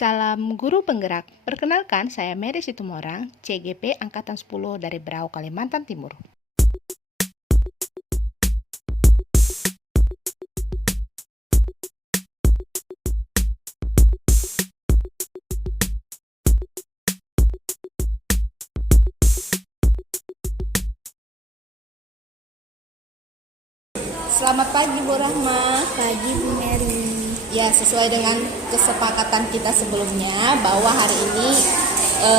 Salam Guru Penggerak. Perkenalkan, saya Mary Situmorang, CGP Angkatan 10 dari Berau, Kalimantan Timur. Selamat pagi Bu Rahma. Pagi Bu Mary. Ya, sesuai dengan kesepakatan kita sebelumnya bahwa hari ini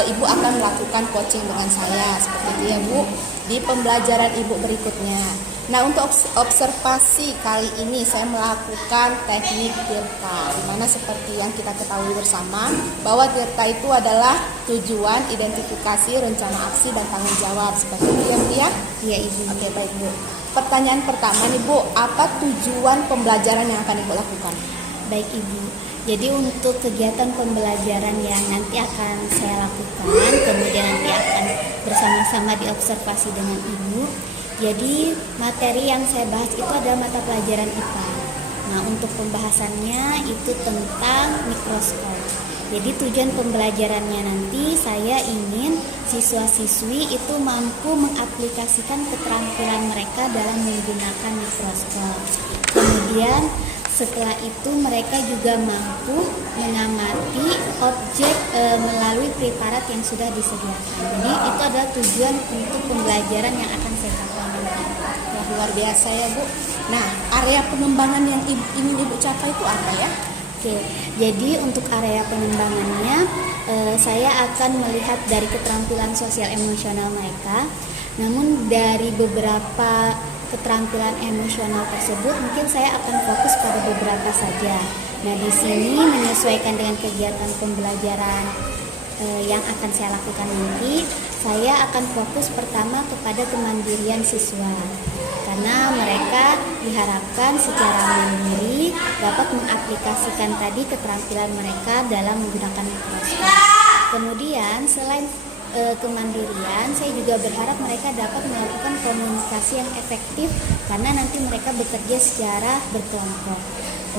Ibu akan melakukan coaching dengan saya seperti itu ya Bu, di pembelajaran Ibu berikutnya. Nah, untuk observasi kali ini saya melakukan teknik tirta, di mana seperti yang kita ketahui bersama bahwa tirta itu adalah tujuan, identifikasi, rencana aksi, dan tanggung jawab seperti itu ya Bu ya? Iya Ibu. Oke, baik Bu. Pertanyaan pertama nih Bu, apa tujuan pembelajaran yang akan Ibu lakukan? Baik Ibu. Jadi untuk kegiatan pembelajaran yang nanti akan saya lakukan, kemudian nanti akan bersama-sama diobservasi dengan Ibu. Jadi materi yang saya bahas itu adalah mata pelajaran IPA. Nah, untuk pembahasannya itu tentang mikroskop. Jadi tujuan pembelajarannya nanti saya ingin siswa-siswi itu mampu mengaplikasikan keterampilan mereka dalam menggunakan mikroskop. Kemudian setelah itu mereka juga mampu mengamati objek melalui preparat yang sudah disediakan. Jadi itu adalah tujuan untuk pembelajaran yang akan saya capai nanti. Wah, luar biasa ya Bu. Nah, area pengembangan yang ingin Ibu capai itu apa ya? Oke, jadi untuk area pengembangannya saya akan melihat dari keterampilan sosial emosional mereka. Namun dari beberapa keterampilan emosional tersebut mungkin saya akan fokus pada beberapa saja. Nah, di sini menyesuaikan dengan kegiatan pembelajaran yang akan saya lakukan nanti, saya akan fokus pertama kepada kemandirian siswa. Karena mereka diharapkan secara mandiri dapat mengaplikasikan tadi keterampilan mereka dalam menggunakan mikroskop. Kemudian selain kemandirian, saya juga berharap mereka dapat melakukan komunikasi yang efektif karena nanti mereka bekerja secara berkelompok.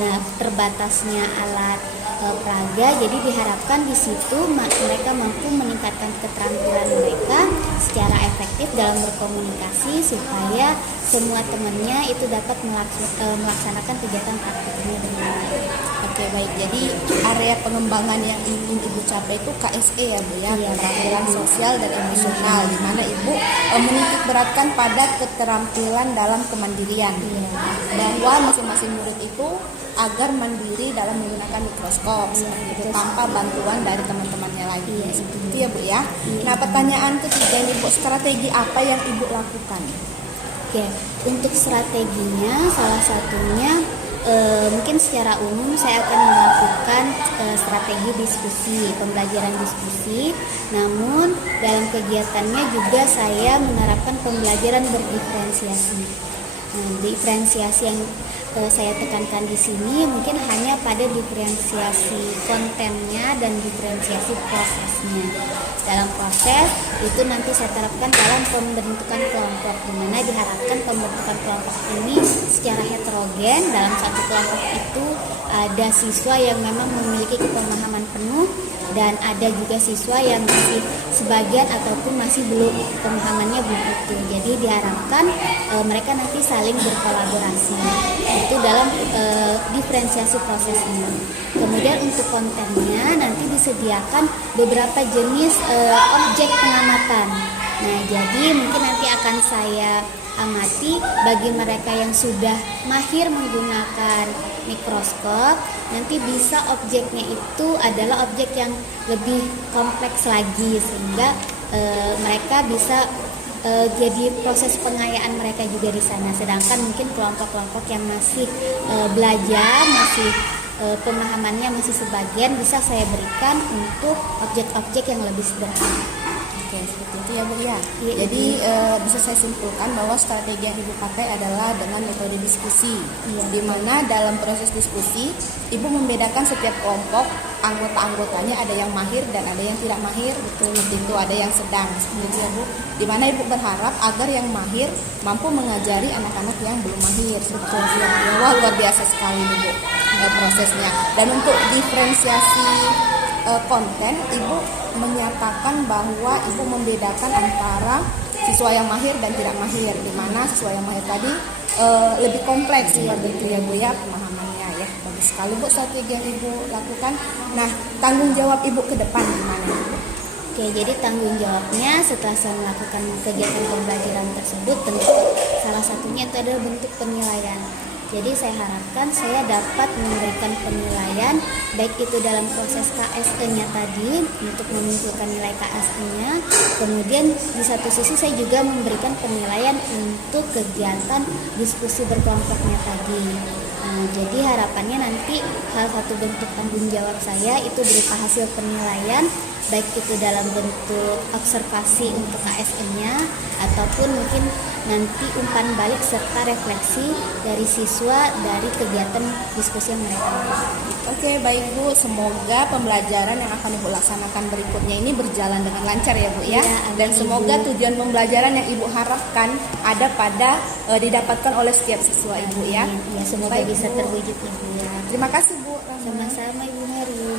Nah, terbatasnya alat peraga, jadi diharapkan di situ mereka mampu meningkatkan keterampilan mereka secara efektif dalam berkomunikasi supaya semua temannya itu dapat melaksanakan kegiatan praktiknya dengan baik. Oke, baik. Jadi area pengembangan yang ingin Ibu capai itu KSE ya Bu ya, keterampilan sosial dan emosional, di mana Ibu menitik beratkan pada keterampilan dalam kemandirian. Bahwa masing-masing murid itu agar mandiri dalam menggunakan mikroskop seperti itu, tanpa bantuan dari teman-temannya lagi. Seperti itu ya Bu ya. Nah, pertanyaan ketiga nih Bu, strategi apa yang Ibu lakukan? Oke, untuk strateginya salah satunya mungkin secara umum saya akan melakukan strategi diskusi, pembelajaran diskusi. Namun dalam kegiatannya juga saya menerapkan pembelajaran berdiferensiasi. Nah, diferensiasi yang saya tekankan di sini mungkin hanya pada diferensiasi kontennya dan diferensiasi prosesnya. Dalam proses itu nanti saya terapkan dalam pembentukan kelompok, di mana diharapkan pembentukan kelompok ini secara heterogen. Dalam satu kelompok itu ada siswa yang memang memiliki pemahaman penuh dan ada juga siswa yang masih sebagian ataupun masih belum, pemahamannya belum utuh. Jadi diharapkan mereka nanti saling berkolaborasi. Itu dalam diferensiasi prosesnya. Kemudian untuk kontennya nanti disediakan beberapa jenis objek pengamatan. Nah, jadi mungkin nanti akan saya amati bagi mereka yang sudah mahir menggunakan mikroskop, nanti bisa objeknya itu adalah objek yang lebih kompleks lagi sehingga mereka bisa jadi proses pengayaan mereka juga di sana. Sedangkan mungkin kelompok-kelompok yang masih belajar, masih pemahamannya masih sebagian, bisa saya berikan untuk objek-objek yang lebih sederhana. Oke, seperti itu ya Bu ya. Iya, Jadi bisa saya simpulkan bahwa strategi yang Ibu pakai adalah dengan metode diskusi. Di mana dalam proses diskusi Ibu membedakan setiap kelompok, anggota-anggotanya ada yang mahir dan ada yang tidak mahir. Seperti itu, ada yang sedang. Seperti itu ya Bu. Di mana Ibu berharap agar yang mahir mampu mengajari anak-anak yang belum mahir. Seperti itu ya Bu. Wah, luar biasa sekali nih Bu prosesnya. Dan untuk diferensiasi konten, Ibu menyatakan bahwa Ibu membedakan antara siswa yang mahir dan tidak mahir, di mana siswa yang mahir tadi lebih kompleks seperti itu ya Bu ya pemahamannya ya. Bagus sekali Bu strategi yang Ibu lakukan. Nah, tanggung jawab Ibu ke depan gimana Ibu? Oke, jadi tanggung jawabnya setelah saya melakukan kegiatan pembelajaran tersebut, tentu salah satunya itu adalah bentuk penilaian. Jadi saya harapkan saya dapat memberikan penilaian baik itu dalam proses KSE-nya tadi untuk mengumpulkan nilai KSE-nya. Kemudian di satu sisi saya juga memberikan penilaian untuk kegiatan diskusi berkelompoknya tadi. Nah, jadi harapannya nanti salah satu bentuk tanggung jawab saya itu berupa hasil penilaian, baik itu dalam bentuk observasi untuk KSE-nya ataupun mungkin nanti umpan balik serta refleksi dari siswa dari kegiatan diskusi yang mereka lakukan. Oke, baik Bu, semoga pembelajaran yang akan Ibu laksanakan berikutnya ini berjalan dengan lancar ya Bu ya. Ya, Dan amin, semoga Ibu. tujuan pembelajaran yang Ibu harapkan ada pada didapatkan oleh setiap siswa Ibu ya. Ya, semoga Baik, bisa Bu. terwujud Ibu. Ya, terima kasih Bu. Sama-sama Ibu Heru.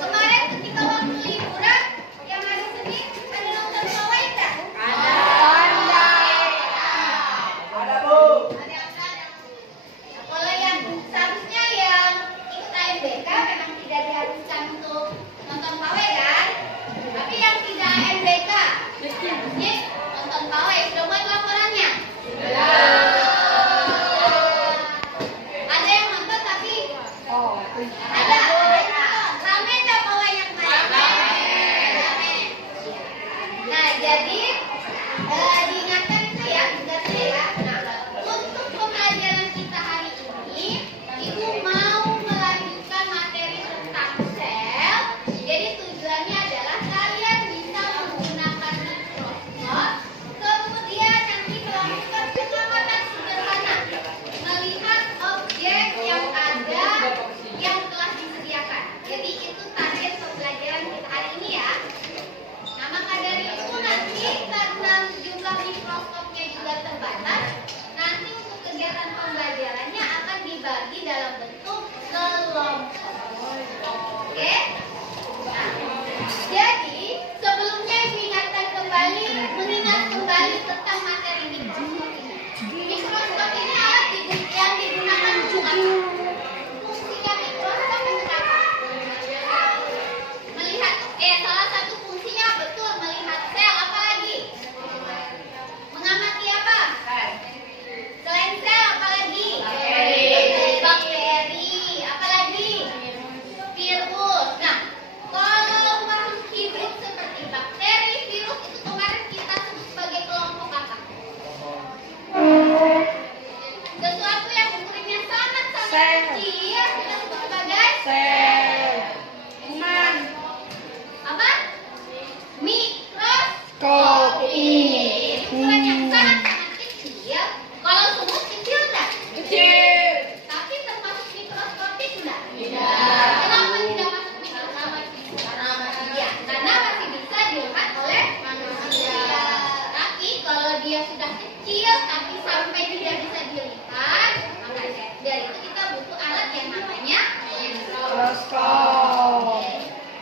Kemarin ketika waktu liburan yang hari Senin ada nonton pawai tak? Ada. Kalau yang seharusnya yang ikut AMBK memang tidak diharuskan untuk nonton pawai kan? Tapi yang tidak AMBK harusnya nonton pawai. Sudah buat laporannya? Ada yang nonton tapi ada. Rame nggak pawai yang kemarin? Rame. Nah, jadi diingatkan itu ya, tugasnya ya. Nah, untuk pembelajaran kita hari ini, Ibu mau melanjutkan materi tentang sel. Jadi tujuannya adalah kalian bisa menggunakan mikroskop, kemudian nanti melakukan pengamatan sederhana, melihat objek yang ada yang telah disediakan. Jadi itu target pembelajaran kita hari ini ya. Nah, maka dari itu nanti karena jumlah mikroskopnya juga terbatas, nanti untuk kegiatan pembelajarannya akan dibagi dalam bentuk kelompok. Oke? Nah, jadi sebelumnya Ibu ingatkan kembali, mengingat kembali tentang materi mikroskop ini. Mikroskop ini alat yang digunakan untuk apa? Fungsinya mikroskop untuk apa? Melihat, salah satu fungsinya betul melihat sel, apa lagi? Mengamati apa? Selain sel, apa lagi? Bakteri, apa lagi? Virus. Nah, kalau makhluk hidup seperti bakteri, virus itu kemarin kita sebut sebagai kelompok apa? Sesuatu yang ukurannya sangat-sangat kecil kita sebut sebagai apa? Mikroskop. Ukuran yang sangat-sangat kecil. Kalau semut kecil enggak? Kecil. Tapi termasuk mikroskopik enggak? Tidak. Kenapa tidak masuk mikroskopik? Ya, karena masih bisa dilihat oleh manusia. Tapi kalau dia sudah kecil tapi sampai tidak bisa dilihat, maka dari itu kita butuh alat yang namanya mikroskop.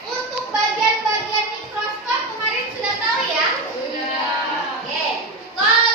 Untuk bagian-bagian mikroskop kemarin sudah tahu ya? Sudah. Oke. Kalau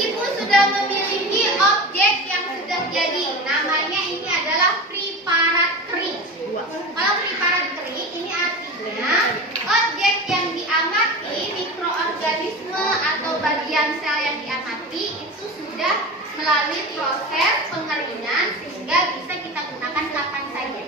Ibu sudah memiliki objek yang sudah jadi. Namanya ini adalah preparatory. Kalau preparatory ini artinya objek yang diamati, mikroorganisme atau bagian sel yang diamati itu sudah melalui proses pengeringan sehingga bisa kita gunakan kapan saja.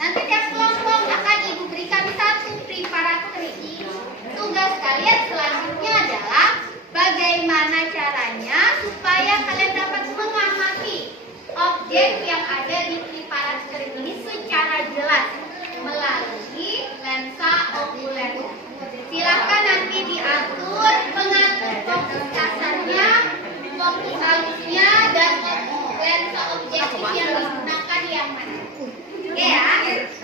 Nanti tiap kelompok akan Ibu berikan satu preparatory. Tugas kalian selanjutnya adalah bagaimana caranya supaya kalian dapat mengamati objek yang ada di preparatory ini secara jelas melalui lensa okuler. Silakan nanti diatur pengatur fokus kasarnya, fokus halusnya, dan lensa objektif yang digunakan yang mana. Oke ya,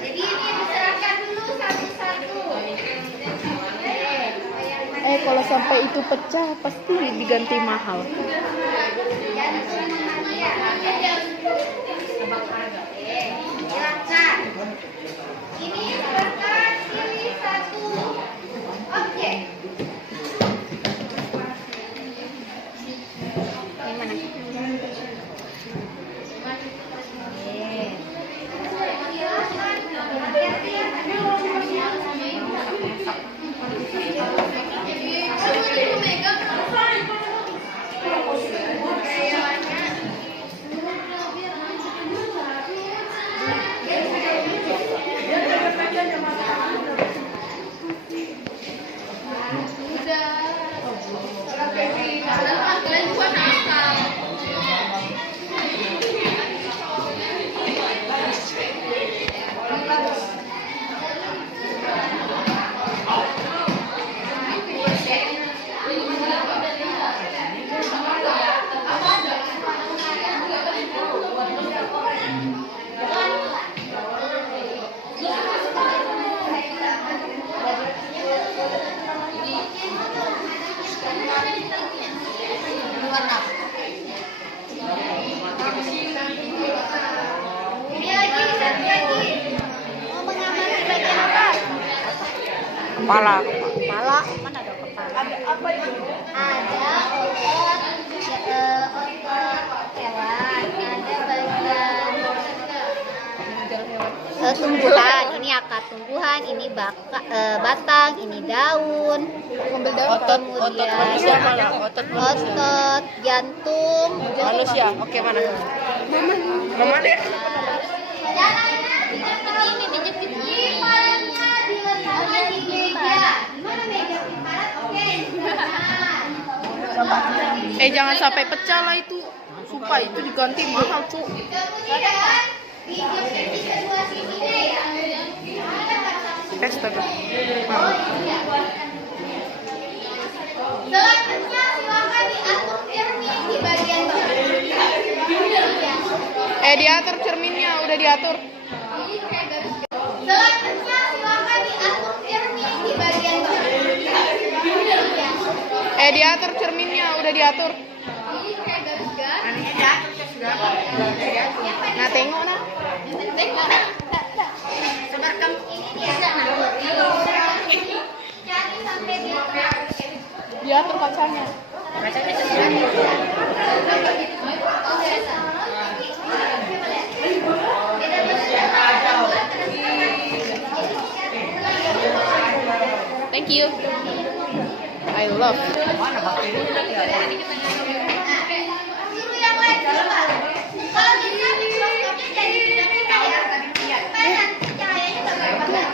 jadi ini diserahkan dulu satu-satu. Kalau sampai itu pecah pasti diganti mahal. Silakan. Ini silakan pilih satu objek. Yang mana? Kepala. Mana ada kepala? Ada apa itu? Ada otot hewan, ada bagian Tumbuhan, ini akar tumbuhan, ini batang, ini daun. Kemudian otot, jantung, Manusia. Oke, mana? Mama deh. ini dijepit kepalanya diletakkan di meja. Gimana meja preparat? Oke. Jangan sampai pecah lah itu. Sumpah itu diganti mahal, Cuk. Kemudian dijepit di kedua sisinya ya. Tes tetap. Selanjutnya silakan diatur cermin di bagian bawah. Diatur cerminnya, udah diatur. Selanjutnya silakan diatur cermin di bagian bawah. Diatur cerminnya, udah diatur. Nah, tengok nah. Sebarkan ini dia. Cari sampai di Diatur kacanya. Thank you. I love. Suruh yang lain coba. Kalau bisa mikroskopnya jadi tidak ya. Supaya nanti cahayanya tak berubah.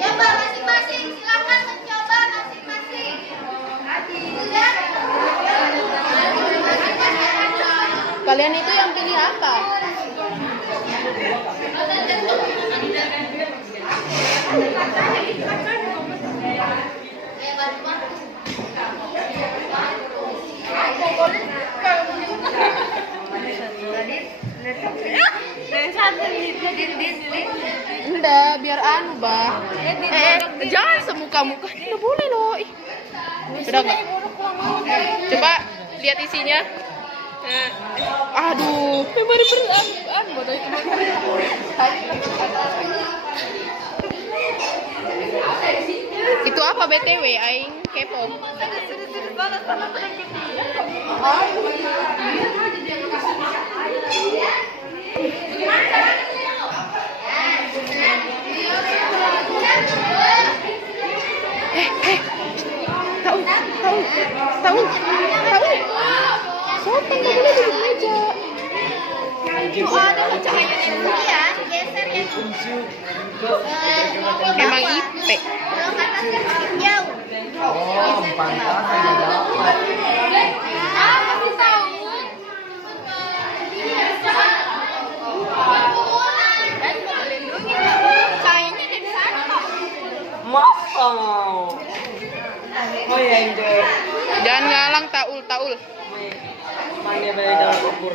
Coba masing-masing, silakan mencoba masing-masing. Sudah? Kalian itu yang pilih apa? Enggak, biar anu, Bah. Jangan semuka-muka. Enggak boleh loh. Ih. Sudah enggak? Coba lihat isinya. Aduh, mari beran bodoh itu. Itu apa BTW? Aing kepo. Tahu. Sopan nggak boleh duduk meja. Oh, ada cahaya ya, geser ya. Emang IP. Kalau atasnya makin jauh. Oh, pantas aja dapat. Masih tahu. Cahayanya dari sana. Masa? Oh ya, enjoy. Jangan ngalang taul. Mana beda ukur.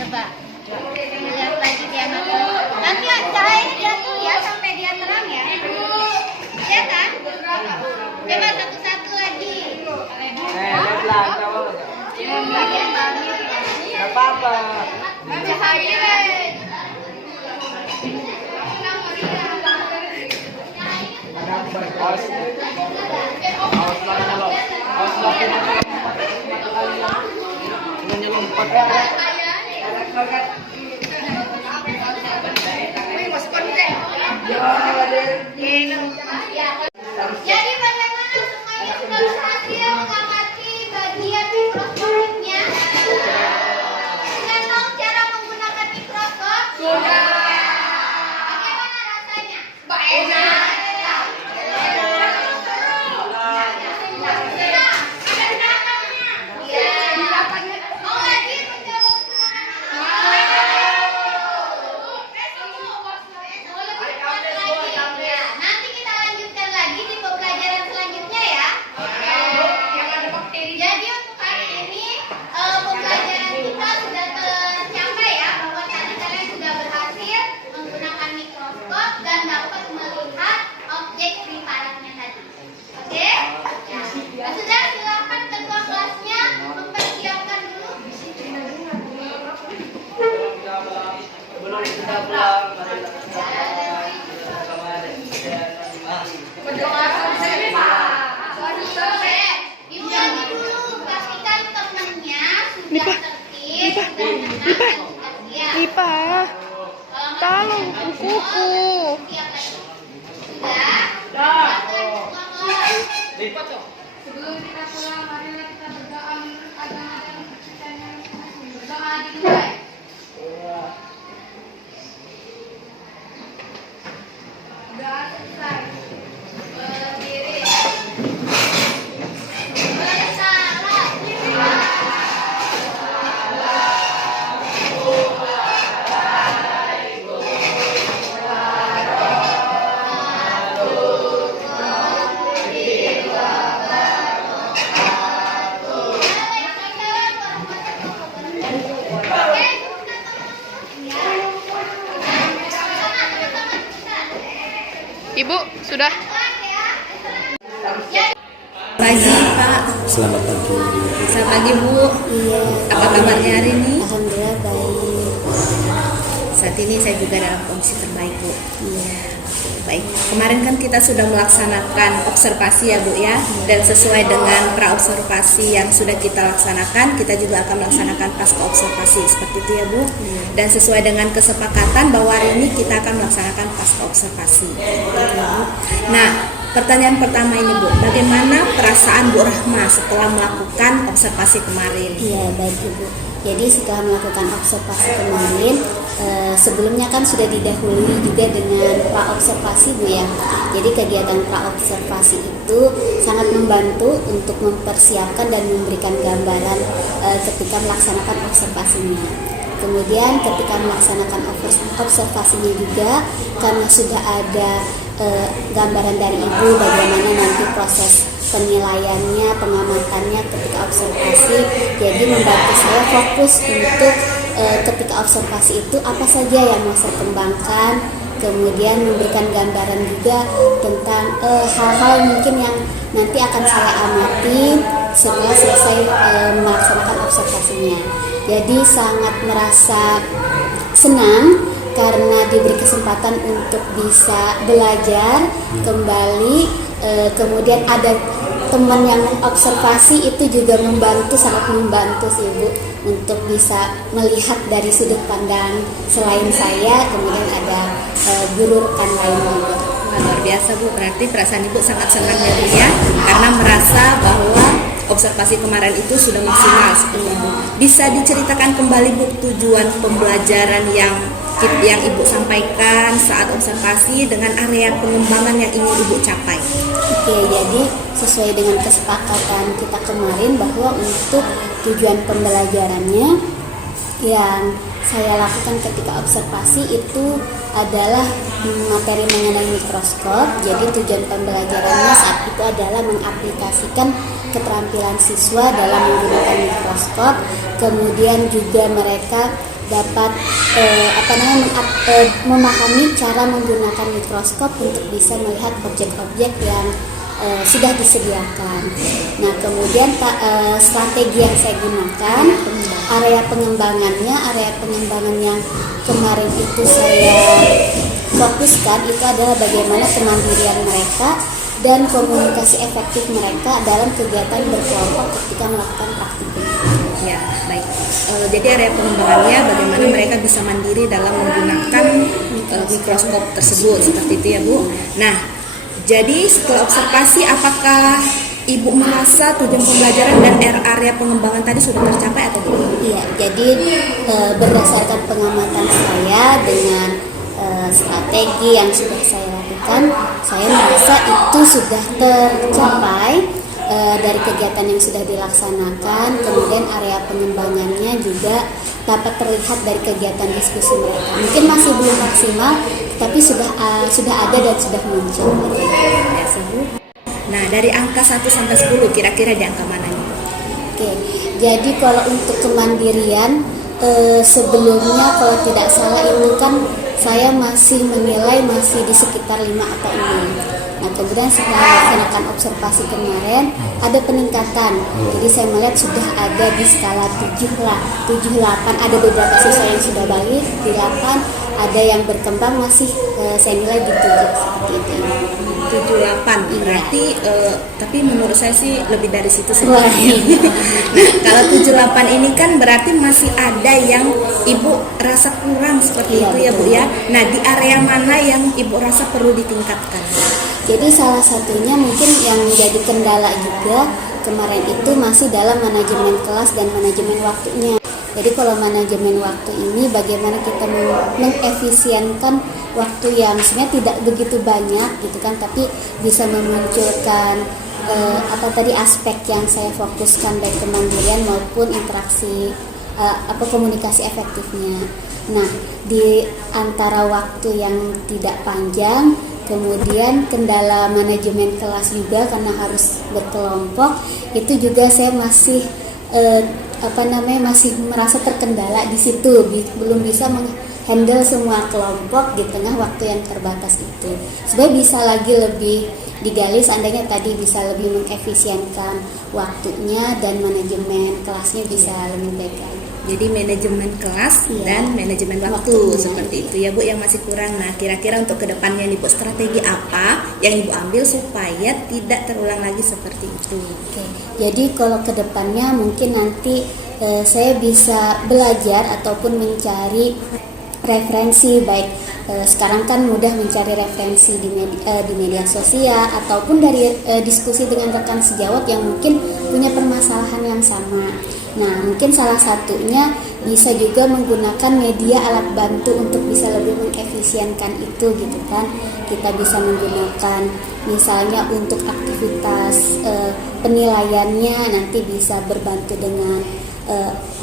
Coba. Lihat lagi dia nanti. Nanti cahayanya jatuh ya sampai dia terang ya. Ya kan? Coba satu-satu lagi. Lihat lah, apa? Gak apa-apa. Cahaya. Awas lah kalau. Awas lah kita. Lompat. Jadi bagaimana semuanya sudah berhasil mengamati bagian mikroskopiknya? Sudah tahu cara menggunakan mikroskop? Sudah. Bagaimana rasanya? Enak. Mau lagi mencoba lagi. Nanti kita lanjutkan lagi di pembelajaran selanjutnya ya. Jadi untuk hari ini pembelajaran kita sudah tercapai ya, bahwa tadi kalian sudah berhasil menggunakan mikroskop dan dapat melihat objek primaratnya tadi. Oke? Ya. Nah, sudah silakan ketua kelasnya mempersiapkan dulu. Belum kita pulang. Dimulai dulu, pastikan temennya sudah tertib, sudah tenang, dan siap. Ipa. Tolong kuku. Siap lagi. Sudah? Silakan ngomong. Lipat dong. Sebelum kita pulang, marilah kita berdoa menurut agama dan kepercayaan masing-masing. Berdoa dimulai. Doa selesai. Berdiri. Bersalah. Ibu, sudah? Pagi Pak. Selamat pagi. Selamat pagi Bu. Iya. Apa kabarnya hari ini? Alhamdulillah baik. Saat ini saya juga dalam kondisi terbaik Bu. Iya. Baik, kemarin kan kita sudah melaksanakan observasi ya Bu ya. Dan sesuai dengan pra-observasi yang sudah kita laksanakan, kita juga akan melaksanakan pasca observasi seperti itu ya Bu. Dan sesuai dengan kesepakatan bahwa hari ini kita akan melaksanakan pasca observasi. Nah, pertanyaan pertama ini Bu, bagaimana perasaan Bu Rahma setelah melakukan observasi kemarin? Iya, baik Ibu. Jadi setelah melakukan observasi kemarin, sebelumnya kan sudah didahului juga dengan pra-observasi Bu ya. Jadi kegiatan pra-observasi itu sangat membantu untuk mempersiapkan dan memberikan gambaran ketika melaksanakan observasinya. Kemudian ketika melaksanakan observasinya juga, karena sudah ada gambaran dari Ibu bagaimana nanti proses penilaiannya, pengamatannya ketika observasi, jadi membantu saya fokus untuk ketika observasi itu apa saja yang mau saya kembangkan, kemudian memberikan gambaran juga tentang hal-hal mungkin yang nanti akan saya amati setelah selesai melaksanakan observasinya. Jadi sangat merasa senang karena diberi kesempatan untuk bisa belajar kembali, kemudian ada teman yang observasi, itu juga sangat membantu sih Bu untuk bisa melihat dari sudut pandang selain saya, kemudian ada guru rekan lain juga. Luar biasa Bu, berarti perasaan Ibu sangat senang ya Bu ya, karena merasa bahwa observasi kemarin itu sudah maksimal seperti itu. Bisa diceritakan kembali Bu tujuan pembelajaran yang Ibu sampaikan saat observasi dengan area pengembangan yang ingin Ibu capai? Oke, jadi sesuai dengan kesepakatan kita kemarin bahwa untuk tujuan pembelajarannya yang saya lakukan ketika observasi itu adalah materi mengenai mikroskop. Jadi tujuan pembelajarannya saat itu adalah mengaplikasikan keterampilan siswa dalam menggunakan mikroskop, kemudian juga mereka dapat memahami cara menggunakan mikroskop untuk bisa melihat objek-objek yang sudah disediakan. Nah, kemudian strategi yang saya gunakan, area pengembangan yang kemarin itu saya fokuskan itu adalah bagaimana kemandirian mereka dan komunikasi efektif mereka dalam kegiatan berkelompok ketika melakukan praktikum. Ya, baik. Jadi area pengembangannya bagaimana mereka bisa mandiri dalam menggunakan mikroskop tersebut, seperti itu ya Bu. Nah, jadi setelah observasi, apakah Ibu merasa tujuan pembelajaran dan area pengembangan tadi sudah tercapai atau belum? Iya, jadi berdasarkan pengamatan saya dengan strategi yang sudah saya lakukan, saya merasa itu sudah tercapai. Dari kegiatan yang sudah dilaksanakan, kemudian area pengembangannya juga dapat terlihat dari kegiatan diskusi mereka. Mungkin masih belum maksimal, tapi sudah ada dan sudah muncul. Nah, dari angka 1 sampai 10 kira-kira di angka mana nih? Oke, jadi kalau untuk kemandirian sebelumnya kalau tidak salah itu kan saya masih menilai masih di sekitar 5 atau 6. Nah, kemudian setelah melaksanakan observasi kemarin ada peningkatan. Jadi saya melihat sudah ada di skala 7-8. Ada beberapa siswa yang sudah balik di 8, ada yang berkembang masih saya nilai di 7 seperti itu. 7-8 berarti tapi menurut saya sih lebih dari situ sih. Wah, Nah, kalau 7-8 ini kan berarti masih ada yang Ibu rasa kurang seperti itu ya Bu ya. Nah, di area mana yang Ibu rasa perlu ditingkatkan? Jadi salah satunya mungkin yang menjadi kendala juga kemarin itu masih dalam manajemen kelas dan manajemen waktunya. Jadi kalau manajemen waktu ini bagaimana kita mengefisienkan waktu yang sebenarnya tidak begitu banyak gitu kan, tapi bisa memunculkan aspek yang saya fokuskan dari kemandirian maupun interaksi komunikasi efektifnya. Nah, di antara waktu yang tidak panjang, kemudian kendala manajemen kelas juga karena harus berkelompok, itu juga saya masih masih merasa terkendala di situ, belum bisa menghandle semua kelompok di tengah waktu yang terbatas itu. Sebenarnya bisa lagi lebih digali, seandainya tadi bisa lebih mengefisienkan waktunya dan manajemen kelasnya bisa lebih baik lagi. Jadi manajemen kelas dan manajemen waktu seperti itu ya Bu yang masih kurang. Nah, kira-kira untuk kedepannya nih Bu, strategi apa yang Ibu ambil supaya tidak terulang lagi seperti itu? Oke, jadi kalau kedepannya mungkin nanti saya bisa belajar ataupun mencari referensi, baik sekarang kan mudah mencari referensi di media sosial ataupun dari diskusi dengan rekan sejawat yang mungkin punya permasalahan yang sama. Nah, mungkin salah satunya bisa juga menggunakan media alat bantu untuk bisa lebih mengefisienkan itu gitu kan. Kita bisa menggunakan misalnya untuk aktivitas penilaiannya nanti bisa berbantu dengan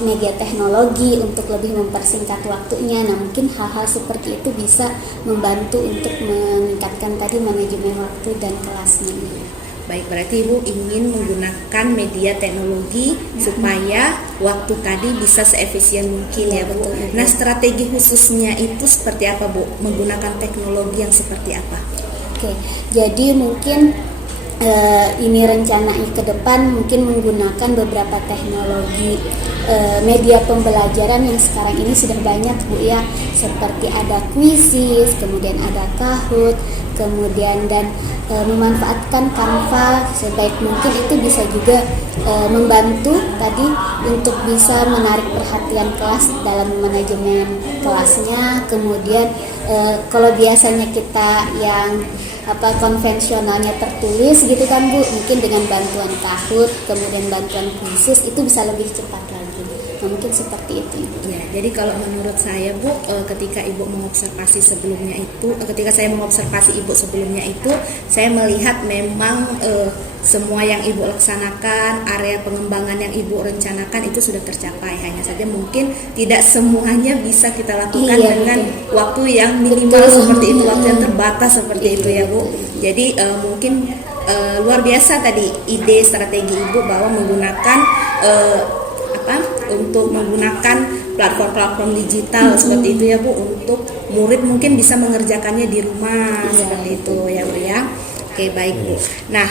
media teknologi untuk lebih mempersingkat waktunya. Nah, mungkin hal-hal seperti itu bisa membantu untuk meningkatkan tadi manajemen waktu dan kelasnya. Baik, berarti Ibu ingin menggunakan media teknologi supaya waktu tadi bisa seefisien mungkin ya Bu. Betul. Nah, strategi khususnya itu seperti apa Bu? Menggunakan teknologi yang seperti apa? Oke, jadi mungkin ini rencananya ke depan mungkin menggunakan beberapa teknologi media pembelajaran yang sekarang ini sudah banyak Bu ya, seperti ada Quizizz, kemudian ada Kahoot, kemudian dan memanfaatkan Canva sebaik mungkin. Itu bisa juga membantu tadi untuk bisa menarik perhatian kelas dalam manajemen kelasnya. Kemudian kalau biasanya kita yang konvensionalnya tertulis gitu kan Bu, mungkin dengan bantuan Kahoot kemudian bantuan Quizizz itu bisa lebih cepat lagi. Nah, mungkin seperti itu. Ya, jadi kalau menurut saya Bu, ketika Ibu mengobservasi sebelumnya itu, ketika saya mengobservasi Ibu sebelumnya itu, saya melihat memang semua yang Ibu laksanakan, area pengembangan yang Ibu rencanakan itu sudah tercapai. Hanya saja mungkin tidak semuanya bisa kita lakukan dengan waktu yang minimal seperti itu, waktu yang terbatas seperti itu ya Bu. Jadi mungkin luar biasa tadi ide strategi Ibu bahwa menggunakan untuk menggunakan platform-platform digital seperti itu ya Bu, untuk murid mungkin bisa mengerjakannya di rumah seperti itu ya Bu ya. Oke, baik Bu. Nah,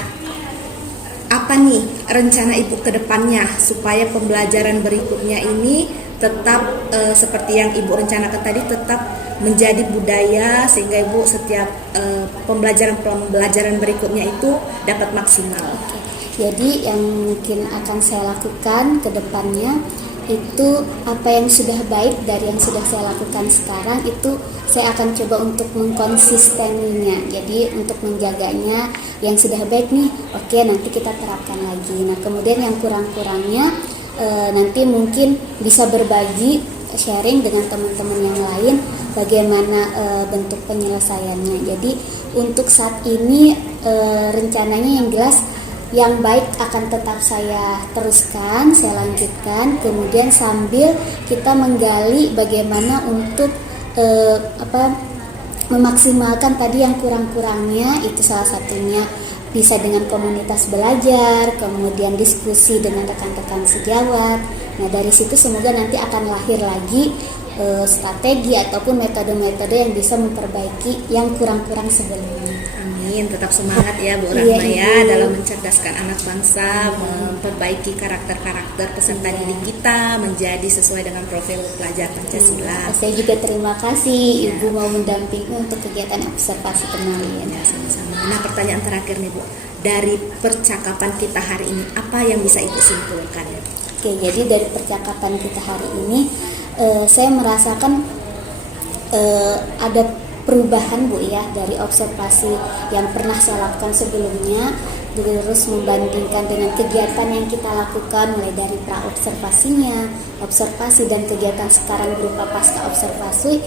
apa nih rencana Ibu ke depannya supaya pembelajaran berikutnya ini tetap seperti yang Ibu rencanakan tadi, tetap menjadi budaya sehingga Ibu setiap pembelajaran berikutnya itu dapat maksimal. Jadi yang mungkin akan saya lakukan ke depannya itu apa yang sudah baik dari yang sudah saya lakukan sekarang itu saya akan coba untuk mengkonsisteninya. Jadi untuk menjaganya, yang sudah baik nih, oke, nanti kita terapkan lagi. Nah kemudian yang kurang-kurangnya nanti mungkin bisa berbagi, sharing dengan teman-teman yang lain bagaimana bentuk penyelesaiannya. Jadi untuk saat ini rencananya yang jelas yang baik akan tetap saya teruskan, saya lanjutkan. Kemudian sambil kita menggali bagaimana untuk memaksimalkan tadi yang kurang-kurangnya. Itu salah satunya bisa dengan komunitas belajar, kemudian diskusi dengan rekan-rekan sejawat. Nah dari situ semoga nanti akan lahir lagi strategi ataupun metode-metode yang bisa memperbaiki yang kurang-kurang sebelumnya. Amin, tetap semangat ya Bu Rahma ya dalam mencerdaskan anak bangsa, memperbaiki karakter-karakter peserta didik kita menjadi sesuai dengan profil pelajar Pancasila. Saya juga terima kasih Ibu mau mendampingi untuk kegiatan observasi kemarin. Ya, sama-sama. Nah, pertanyaan terakhir nih Bu, dari percakapan kita hari ini apa yang bisa Ibu simpulkan? Oke, jadi dari percakapan kita hari ini saya merasakan ada perubahan Bu ya dari observasi yang pernah saya lakukan sebelumnya, terus membandingkan dengan kegiatan yang kita lakukan mulai dari pra-observasinya, observasi dan kegiatan sekarang berupa pasca observasi,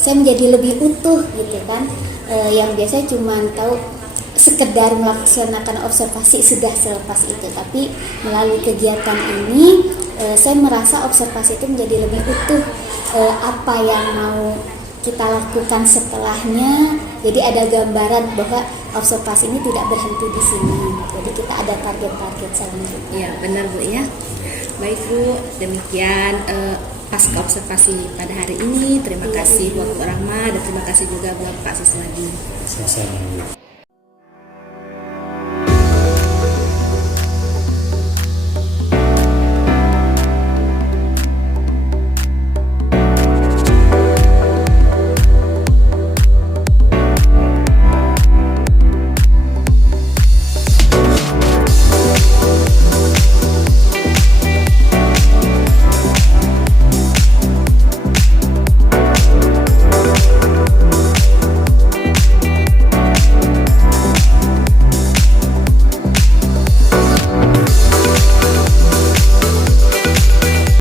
saya menjadi lebih utuh gitu kan. Yang biasanya cuma tahu sekedar melaksanakan observasi sudah selepas itu, tapi melalui kegiatan ini saya merasa observasi itu menjadi lebih utuh, apa yang mau kita lakukan setelahnya. Jadi ada gambaran bahwa observasi ini tidak berhenti di sini. Jadi kita ada target-target selanjutnya. Ya, benar Bu ya. Baik Bu, demikian pasca observasi pada hari ini. Terima kasih buat Bu Rahma dan terima kasih juga buat Pak Siswadi. Sama-sama.